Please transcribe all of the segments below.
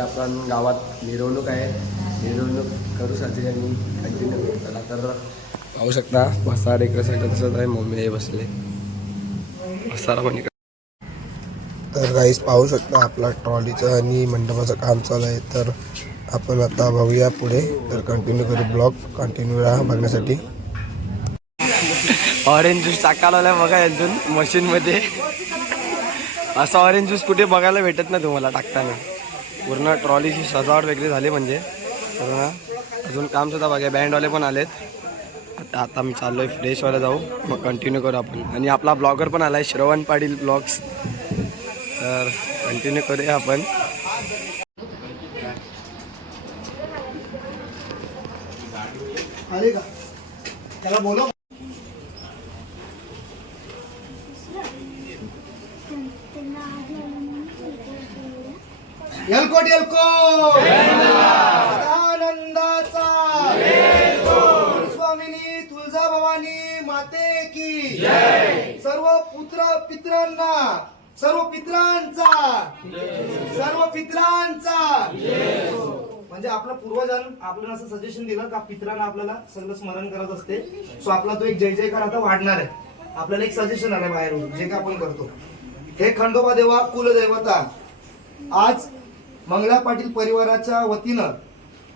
आपण गावात मिरवणूक आहे, मिरवणूक करू सगळ्यांनी कंटिन्यू करू. त्याला तर पाहू शकता मसाला इकडे सगळं दिसत आहे. मम्मी हे बसले मसाला पण इकडे. तर गाईस पाहू शकता आपला ट्रॉलीचं आणि मंडपाचं काम चालू आहे. तर आपण आता बघूया पुढे. तर कंटिन्यू करू ब्लॉग, कंटिन्यू राहा बघण्यासाठी. ऑरेंज ज्यूस टाकायला आलाय बघा अजून मशीनमध्ये. असा ऑरेंज ज्यूस कुठे बघायला भेटत नाही तुम्हाला टाकताना. पूर्ण ट्रॉलीची सजावट वगैरे झाली म्हणजे. तर अजून काम सुद्धा बघा, बँडवाले पण आलेत. आता मी चाललोय फ्रेश व्हायला जाऊ, मग कंटिन्यू करू आपण. आणि आपला ब्लॉगर पण आलाय श्रवण पाटील ब्लॉग्स. तर कंटिन्यू करूया आपण. आले का त्याला बोलो. एलकोट एलकोट आनंदाचा स्वामिनी तुळजा भवानी माते की सर्व पित्रांना सर्व पित्रांचा म्हणजे आपला पूर्वजांनी आपल्याला असं सजेशन दिलं का पित्रांना आपल्याला सगळं स्मरण करत असते. सो आपला तो एक जय जयकार आता वाढणार आहे. आपल्याला एक सजेशन आलं बाहेरून जे काय आपण करतो. हे खंडोबा देवा कुलदैवता, आज मंगला पाटील परिवाराच्या वतीनं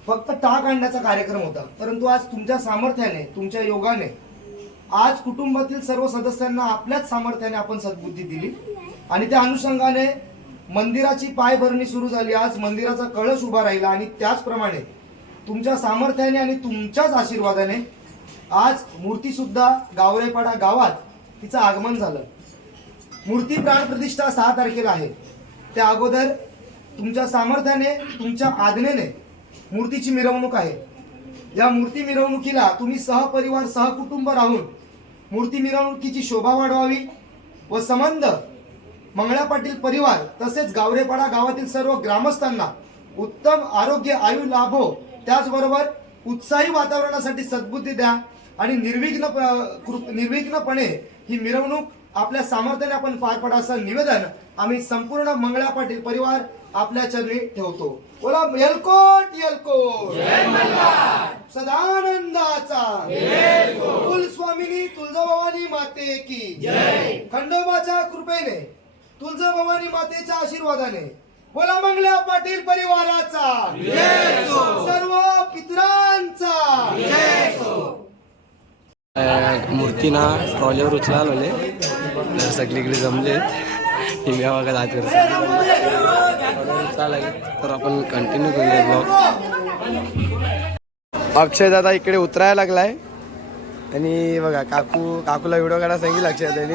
फक्त टाक आणण्याचा कार्यक्रम होता, परंतु आज तुमच्या सामर्थ्याने तुमच्या योगाने आज कुटुंबातील सर्व सदस्यांना आपल्याच सामर्थ्याने आपण सद्बुद्धी दिली आणि त्या अनुषंगाने मंदिराची पायभरणी सुरू झाली. आज मंदिराचा कळस उभा राहिला आणि त्याचप्रमाणे तुमच्या सामर्थ्याने आणि तुमच्याच आशीर्वादाने आज मूर्ती सुद्धा गावरेपाडा गावात तिचं आगमन झालं. मूर्ती प्राणप्रतिष्ठा 6 तारखेला आहे. त्या अगोदर तुमच्या सामर्थ्याने तुमच्या आज्ञेने मूर्तीची मिरवणूक आहे. या मूर्ती मिरवणुकीला तुम्ही सहपरिवार सहकुटुंब राहून मूर्ती मिरवणुकीची शोभा वाढवावी व संबंध मंगळा पाटील परिवार तसेच गावरेपाडा गावातील सर्व ग्रामस्थांना उत्तम आरोग्य आयु लाभो, त्याचबरोबर उत्साही वातावरणासाठी सद्बुद्धी द्या आणि निर्विघ्नपणे ही मिरवणूक आपल्या सामर्थ्याने आपण पार पाडा असं निवेदन आम्ही संपूर्ण मंगळा पाटील परिवार आपल्या चरणी ठेवतो. बोला एलकोट एलकोट सदानंदाचा कुलस्वामिनी तुळजाभवानी माते की खंडोबाच्या कृपेने तुळजाभवानी मातेच्या आशीर्वादाने बोला मंगला पाटील परिवाराचा सर्व पितरांचा. मूर्तीना ट्रॉलीवर उचलाले सगळीकडे जमलेत. हिम्या बघा जात तर आपण कंटिन्यू करूया ब्लॉग. अक्षय दादा इकडे उतरायला लागलाय आणि बघा काकूला व्हिडिओ काढायला सांगितलं अक्षय दादानी.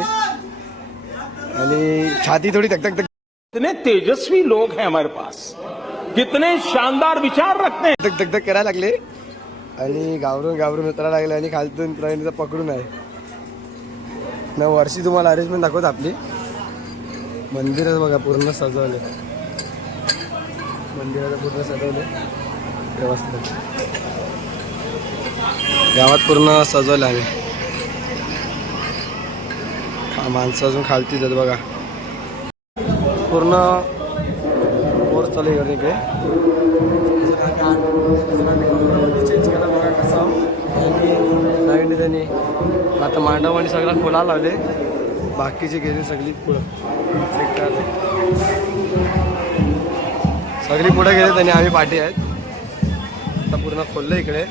आणि छाती थोडी धक धक धक. कितने तेजस्वी लोग हैं हमारे पास, कितने शानदार विचार रखते हैं. धक धक धक करायला लागले आणि गावरून उतरायला लागले आणि खालतून ट्रेनचं पकडून आहे ना. वर्षी तुम्हाला अरेंजमेंट दाखवत आपली. मंदिरच बघा पूर्ण सजवले, मंदिराचं पूर्ण सजवले व्यवस्थित. गावात पूर्ण सजवलं आहे. माणसं अजून खालती जात बघा. पूर्ण वर चालू आहे इकडे. चेंज केला बघा कसा नवीन डिझाईन. आता मांडव आणि सगळं खोला लावले, बाकीची गेली सगळी पुढं सगळी पुढे गेले त्यांनी. आम्ही पाठी आहेत. आता पूर्ण खोललं इकडे.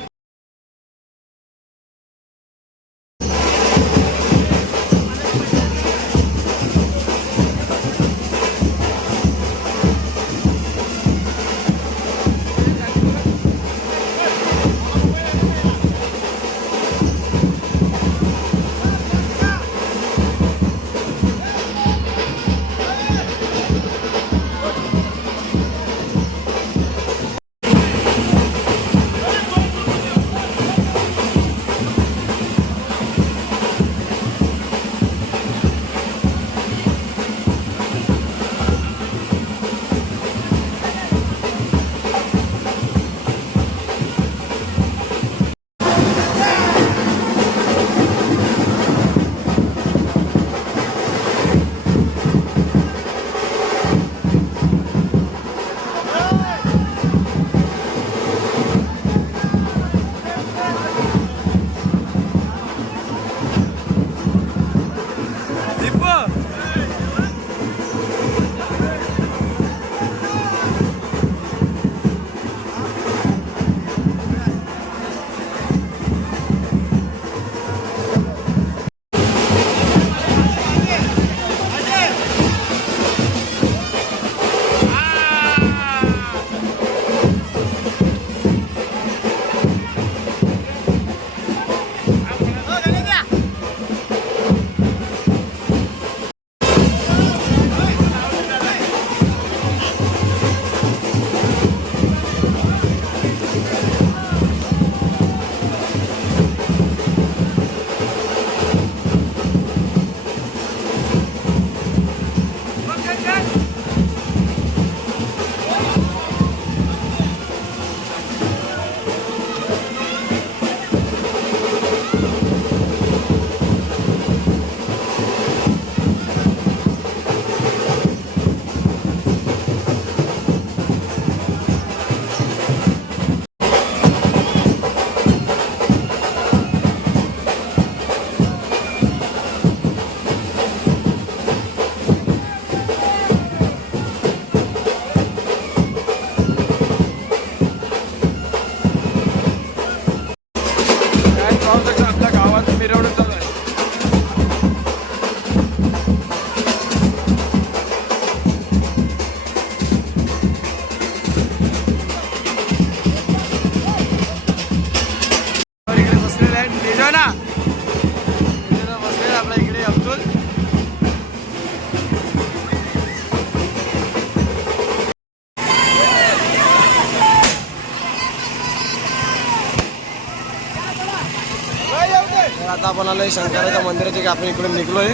तर आता आपण आलोय शंकराच्या मंदिराचे की आपण इकडून निघलोय.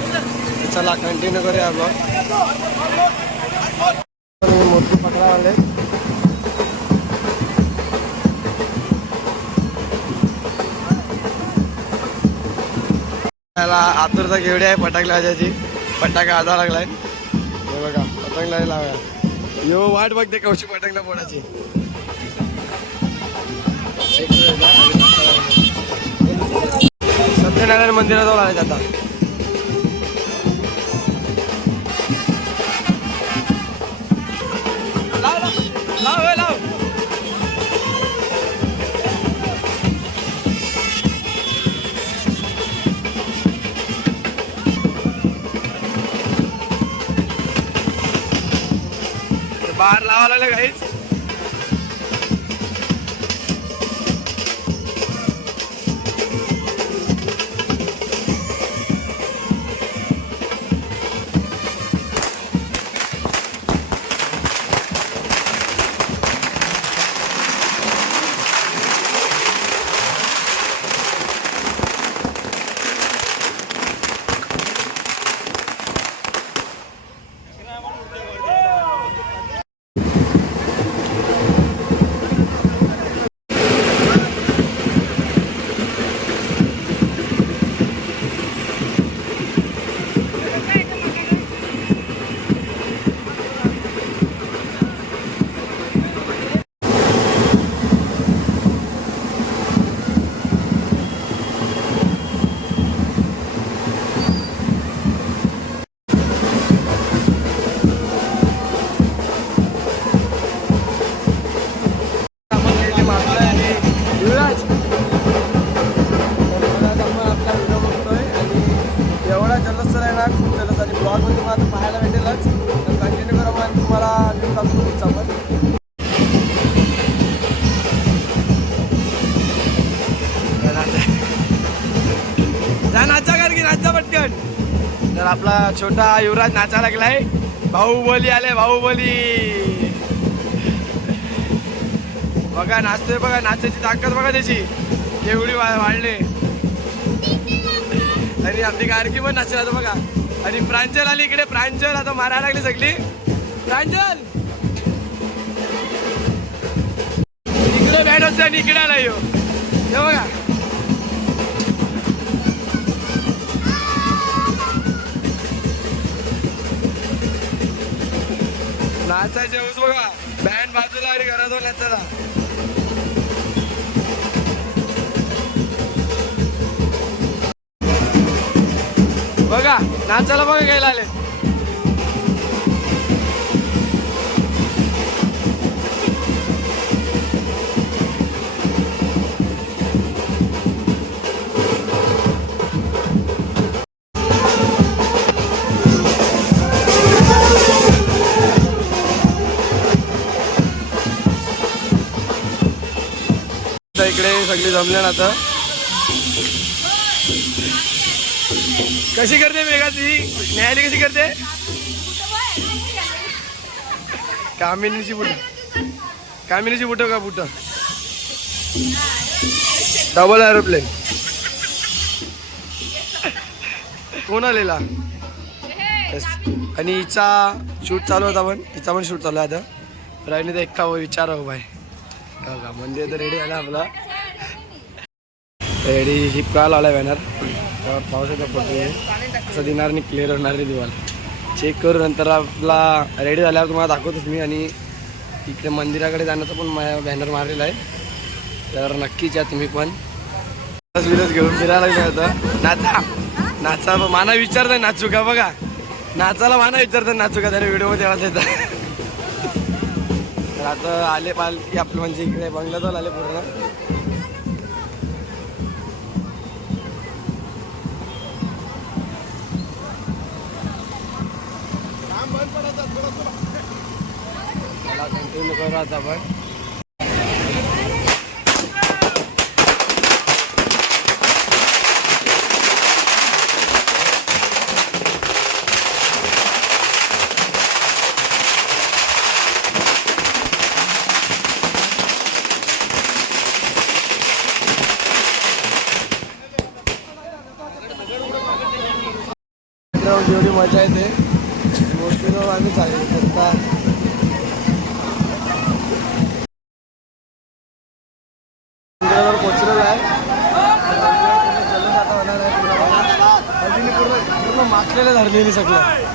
चला कंटिन्यू करूया ब्लॉग. मूर्ती पकडा आले. त्याला आतुरता केवढी आहे फटाके वाजायची. फटाका आधा लागलाय हे बघा. पतंग लावूया यो वाट बघते कौशी पतंगला पोडायची. सत्यनारायण मंदिराजवळ आले आता. बाहेर लावा लागलं काहीच. एवढा जल्लोष आहे ना, खूप जल्लोष आणि ब्लॉगमध्ये तुम्हाला पाहायला भेटेलच. तर कंटिन्यू करा आणि तुम्हाला व्ह्यू दाखवतो पुढचा पण. नाचा कर की नाचा पटकन. तर आपला छोटा युवराज नाचा लागलाय. बाहुबली आले बाहुबली. बघा नाचतोय बघा. नाचायची ताकद बघा त्याची एवढी वाढले. आणि आपली गाडगी पण नाचला आता बघा. आणि प्रांजल आली इकडे. प्रांजल आता मारायला लागली सगळी. प्रांजल इकडे बॅट होते आणि इकडे आला यो हे बघा. नाचायचे हौस बघा. बँड बाजूला आणि घराजवळ नाचायला. बघा नाचायला बघा घ्यायला आले. इकडे सगळी जमले ना आता. कशी करते मेघा ती न्यायाली कशी करते. कामिनीची बुट का बुट. डबल एरोप्लेन कोण आलेला. आणि हिचा शूट चालू होता पण हिचा पण शूट चालू आहे आता. राहिली तर एक्का विचार हो बाय. का मंदिर तर रेडी आला आपला. रेडी शिप का लावला बॅनर. पावसाचा पडतो असं दिनार नाही क्लिअर होणार नाही तुम्हाला. चेक करू नंतर आपला रेडी झाल्यावर तुम्हाला दाखवतोच मी. आणि इकडे मंदिराकडे जाण्याचा पण बॅनर मारलेला आहे. तर नक्कीच या तुम्ही पण. विरोध घेऊन फिरायला लागलो होतं. नाचा माना विचारताय नाचू का बघा. नाचाला माना विचारतात नाचू का. त्याने व्हिडिओमध्ये आवाज येतात. तर आता आले पालखी आपलं म्हणजे इकडे बंगल्याजवळ आले पूर्ण. कंटिन्यू करू आता आपण. समुद्रावर जेवढी मजा येते मोस्टली आम्ही चालेल आता समुद्रावर पोचलेलो आहे. जल्लोष आता होणार आहे. पूर्ण मागलेलं धरलेली सगळं.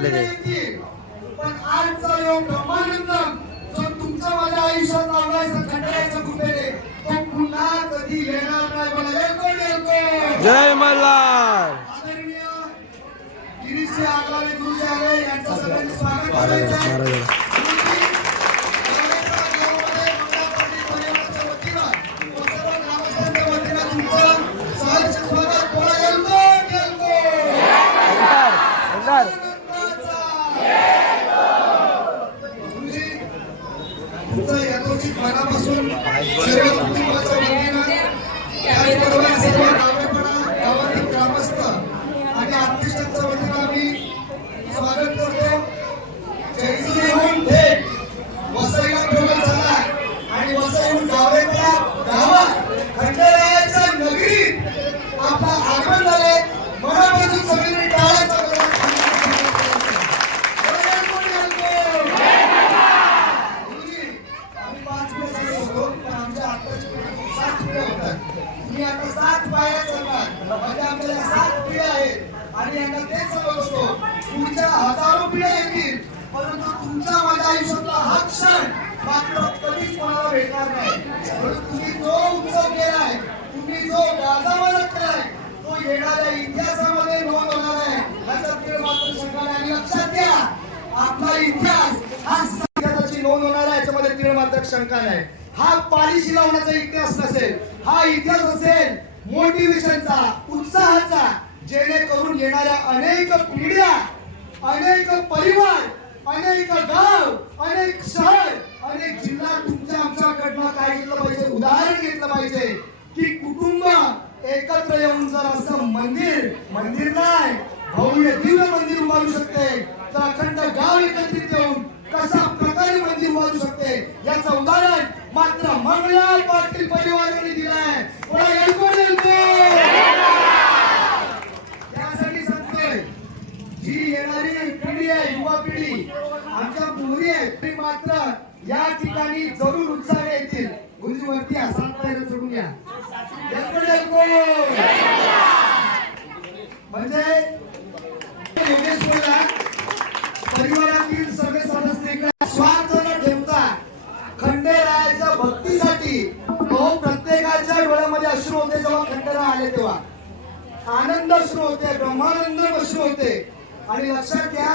आलेले. पण आजचा योग ब्रह्मानंद जो तुमच्या माझ्या आयुष्यात लावलाय खंडराच्या कृपेने तो पुन्हा कधी येणार नाही. मला जय मल्हार. आदरणीय गिरीशजी आगलावे गुरुजी आले यांचं सगळ्यांनी स्वागत करायचं. मनापासून सर्व कुटुंबाच्या वतीनं त्याचबरोबर सर्व गावातील ग्रामस्थ आणि आर्टिस्टांच्या वतीनं आम्ही स्वागत करतो. जैसुरीहून थेट वसईला प्रवेश झाला आणि वसईहून गावेपळा गावात खंडरायाच्या नगरीत आपला आगमन झाले. मनापासून सगळ्यांनी टाळ्या आणि यांना तेच समजतो पुढच्या हजारो पिढ्या येतील परंतु तुमच्या माझ्या आयुष्यातला हा क्षण मात्र कधीच कोणाला भेटणार नाही. म्हणून तुम्ही जो उत्सव केलाय, तुम्ही जो गाजावाजा केलाय तो येणाऱ्या इतिहासामध्ये नोंद होणार आहे. याच्यात मात्र शंका नाही. आणि लक्षात घ्या आपला इतिहास हा इतिहासाची नोंद होणार आहे. याच्यामध्ये तीळ मात्र शंका नाही. हा पालिशी लावण्याचा इतिहास नसेल, हा इतिहास असेल मोटिवेशनचा, उत्साहाचा, जेणेकरून येणाऱ्या अनेक पिढ्या, अनेक परिवार, अनेक गाव, अनेक शहर, अनेक जिल्हा तुमच्या आमच्याकडनं काय घेतलं पाहिजे, उदाहरण घेतलं पाहिजे की कुटुंब एकत्र येऊन जर असं मंदिर नाही भव्य दिव्य मंदिर उभारू शकते तर अखंड गाव एकत्रित येऊन कशा प्रकारे मंदिर उभारू शकते याचं उदाहरण मात्र मंगळा पाटील परिवाराने दिलंय. यासाठी सांगतोय जी येणारी पिढी आहे, युवा पिढी आमच्या मुली आहेत ती मात्र या ठिकाणी जरूर उत्साहाने येतील. गुरुजी वरती असाल पाहिजे सोडून या. म्हणजे योगेश्वरला परिवारातील सगळे सदस्य स्वार्थ न ठेवता खंडेरायाच्या भक्तीसाठी प्रत्येकाच्या डोळ्यामध्ये अश्रू होते. जेव्हा खंडेराय आले तेव्हा आनंद अश्रू होते, ब्रह्मानंद अश्रू होते. आणि लक्षात घ्या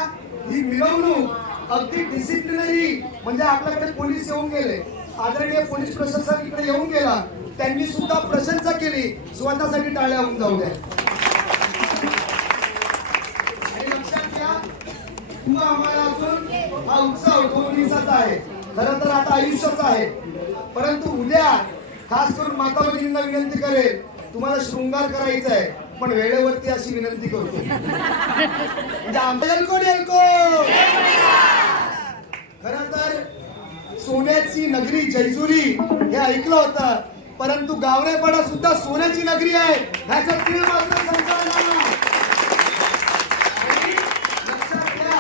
ही मिरवणूक अगदी डिसिप्लिनरी म्हणजे आपल्याकडे पोलीस येऊन गेले, आदरणीय पोलीस प्रशासन इकडे येऊन गेला, त्यांनी सुद्धा प्रशंसा केली. स्वतःसाठी टाळ्या होऊन जाऊ द्या. आणि लक्षात घ्या पुन्हा आम्हाला अजून हा उत्सव 2 दिवसाचा आहे, खरं तर आता आयुष्याचा आहे. परंतु उद्या खास करून माता भगिनींना विनंती करेल तुम्हाला शृंगार करायचा आहे पण वेळेवरती अशी विनंती करतो म्हणजे आमच्या खरं तर सोन्याची नगरी जैजुरी हे ऐकलं होतं परंतु गावरेपाडा सुद्धा सोन्याची नगरी आहे ह्याच्यात तीळ मात्र शंका नाही. लक्षात घ्या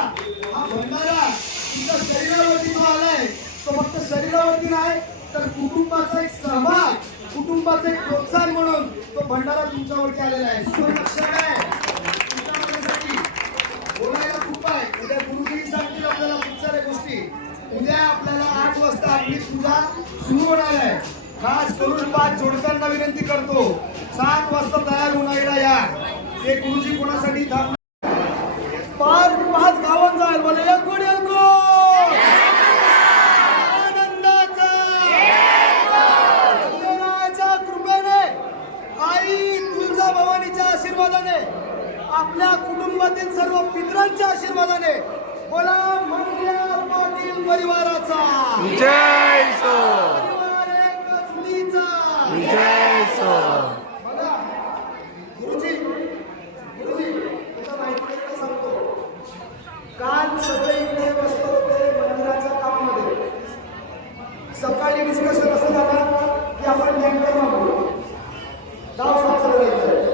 हा भंडारा तुमच्या शरीरावरती जो आलाय तो फक्त शरीरावरती नाही तर कुटुंबाचा एक सहभाग, कुटुंबाचे एक प्रोत्साहन म्हणून तो भंडारा तुमच्यावरती आलेला आहे. सुरक्षण आहे तुमच्यासाठी बोलायला खूप आहे. उद्या गुरुजी सांगतील आपल्याला खूप साऱ्या गोष्टी. उद्या आपल्याला 8 वाजता आपली पूजा सुरू होणार आहे. खास करून 5 जोडकांना विनंती करतो 7 वाजता तयार होऊन या. ते गुरुजी कोणासाठी थांबणार 5 गावात जाईल बोले आशीर्वादाने आपल्या कुटुंबातील सर्व पितरांच्या आशीर्वादाने बोला मंगळा पाटील परिवाराचा जय सो, परिवार एक जुलीचा जय सो. बघा गुरुजी तुला माहिती सांगतो काल सगळे इकडे व्यस्त होते मंदिराच्या कामामध्ये. सकाळी डिस्कशन असं झालं की आपण टँकर मागू गाव साफ करायचं.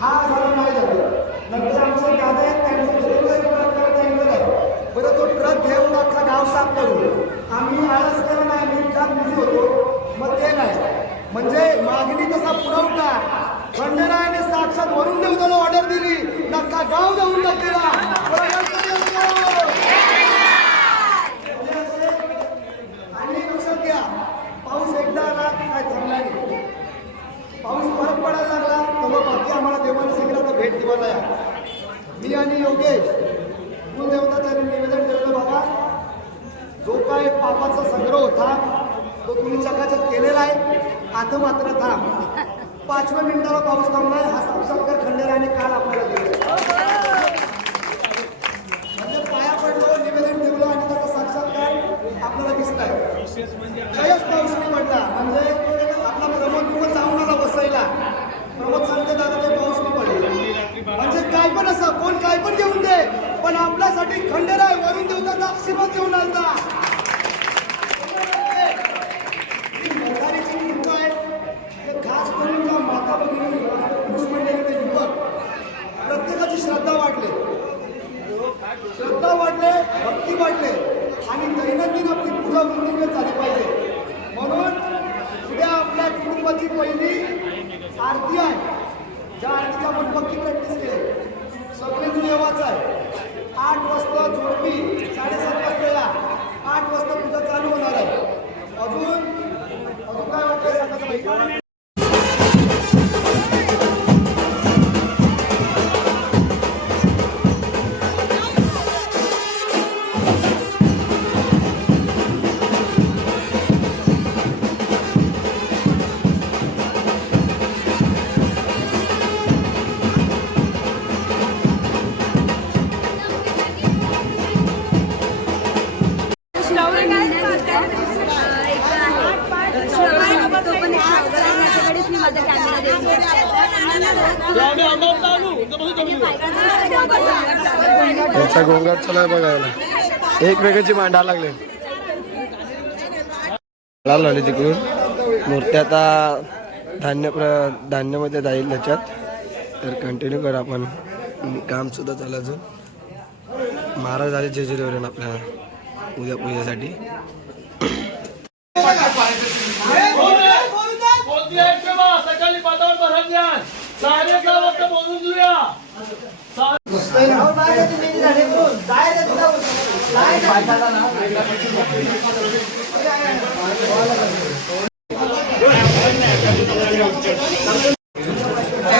हा झाला नाही झालं. नंतर आमचे दादा आहेत त्यांचं टँकर आहे बरं तो ट्रक घेऊन आपला गाव साफ करू. आम्ही आळस केला नाही, आम्ही जाम बिझी होतो मग ते नाही. म्हणजे मागणी तसा पुरवठा खंडरायाने साक्षात वरून देवताला ऑर्डर दिली नका गाव जाऊन केला. आणि योगेश कुलदेवताचं निवेदन ठेवलं बाबा, जो काय पापाचा संग्रह होता तो तुम्ही चकाचक केलेला आहे, आता मात्र थांब. 5व्या मिनिटाला पाऊस थांबलाय, हा साक्षात्कार खंडेरायाने काल आपल्याला दिला. म्हणजे पाया पडलो, निवेदन ठेवलं आणि त्याचा साक्षात्कार आपल्याला दिसत आहे. जयच पाऊस नाही पडला, म्हणजे आपला प्रमोद खूपच चांगला आला बसायला. प्रमोद सांगते दादा ते पाऊस नाही पडला, म्हणजे काय पण असं कोण काय पण घेऊन दे, पण आपल्यासाठी खंडेराय वरून देवताचा आशीर्वाद घेऊन आलता. मर्दानीची युक्त आहे, ते खास करून का माता भगिनी पुरुष मंडळीने युवक प्रत्येकाची श्रद्धा वाढले, भक्ती वाढले आणि दैनंदिन आपली पूजा वृत्तीकडे झाली पाहिजे. म्हणून उद्या आपल्या कुटुंबाची पहिली आरती आहे, ज्या आरतीची आपण पक्की प्रॅक्टिस केली. सगळे येवाचं आहे. 8 वाजता जोडपी, 7:30 वाजता या. 8 वाजता पूजा चालू होणार आहे. अजून काय वाटतंय सांगायचं पाहिजे. त्यांचा गोंगाट चला बघायला, एक वेगळ्याची मांडा लागले लागले तिकडून. मूर्ती आता धान्यामध्ये जाईल त्याच्यात, तर कंटिन्यू करा आपण. काम सुद्धा चालू अजून. महाराज आले जेजुरीवरून आपल्याला उद्या पूजेसाठी. सकाळी पाताळ भरत द्या, 6:30 वाजता बोलून घेऊया.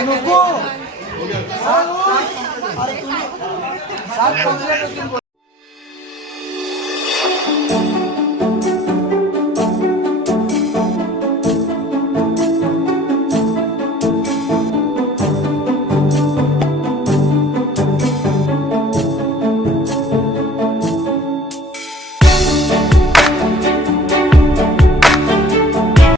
नको